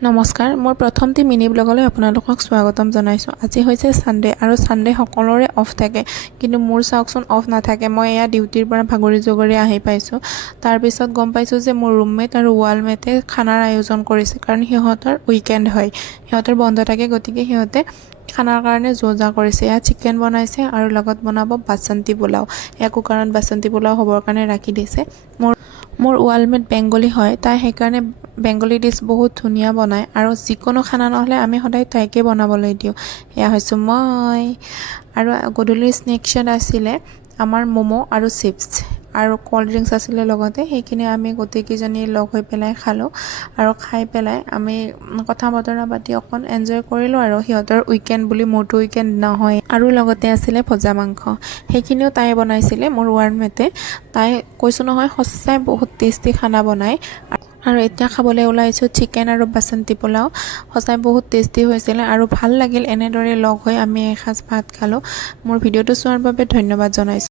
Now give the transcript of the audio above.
নমস্কাৰ মোৰ প্ৰথমটি মিনি ব্লগলৈ আপোনালোকক স্বাগতম জনাইছোঁ। আজি হৈছে সানডে আৰু সানডে সকলোৰে অফ থাকে, কিন্তু মোৰ চাওকচোন অফ নাথাকে। মই এয়া ডিউটিৰ পৰা ভাগৰি জগৰি আহি পাইছোঁ। তাৰ পিছত গম পাইছোঁ যে মোৰ ৰুমমেট আৰু ৱালমেটে খানাৰ আয়োজন কৰিছে, কাৰণ সিহঁতৰ উইকেণ্ড হয়, সিহঁতৰ বন্ধ থাকে। গতিকে সিহঁতে খানাৰ কাৰণে যোজা কৰিছে। এয়া চিকেন বনাইছে আৰু লগত বনাব বাসন্তী পোলাও। এয়া কুকাৰত বাসন্তী পোলাও হ'বৰ কাৰণে ৰাখি দিছে। মোৰ ৱালমেট বেংগলী হয়, তাই সেইকাৰণে বেংগলী ডিছ বহুত ধুনীয়া বনায়, আৰু যিকোনো খানা নহ'লে আমি সদায় তাইকে বনাবলৈ দিওঁ। এয়া হৈছোঁ মই। আৰু গধূলিৰ স্নেকছত আছিলে আমাৰ ম'ম' আৰু চিপছ আৰু ক'ল্ড ড্ৰিংকছ আছিলে লগতে। সেইখিনি আমি গোটেইকেইজনী লগ হৈ পেলাই খালোঁ, আৰু খাই পেলাই আমি কথা বতৰা পাতি অকণ এনজয় কৰিলোঁ। আৰু সিহঁতৰ উইকেণ্ড বুলি মোৰতো উইকেণ্ড নহয়। আৰু লগতে আছিলে ভজা মাংস, সেইখিনিও তাই বনাইছিলে, মোৰ ৱালমেটে। তাই কৈছোঁ নহয়, সঁচাই বহুত টেষ্টি খানা বনায়। আৰু এতিয়া খাবলৈ ওলাইছোঁ চিকেন আৰু বাসন্তী পোলাও। সঁচাই বহুত টেষ্টি হৈছিলে আৰু ভাল লাগিল এনেদৰে লগ হৈ আমি এসাঁজ ভাত খালোঁ। মোৰ ভিডিঅ'টো চোৱাৰ বাবে ধন্যবাদ জনাইছোঁ।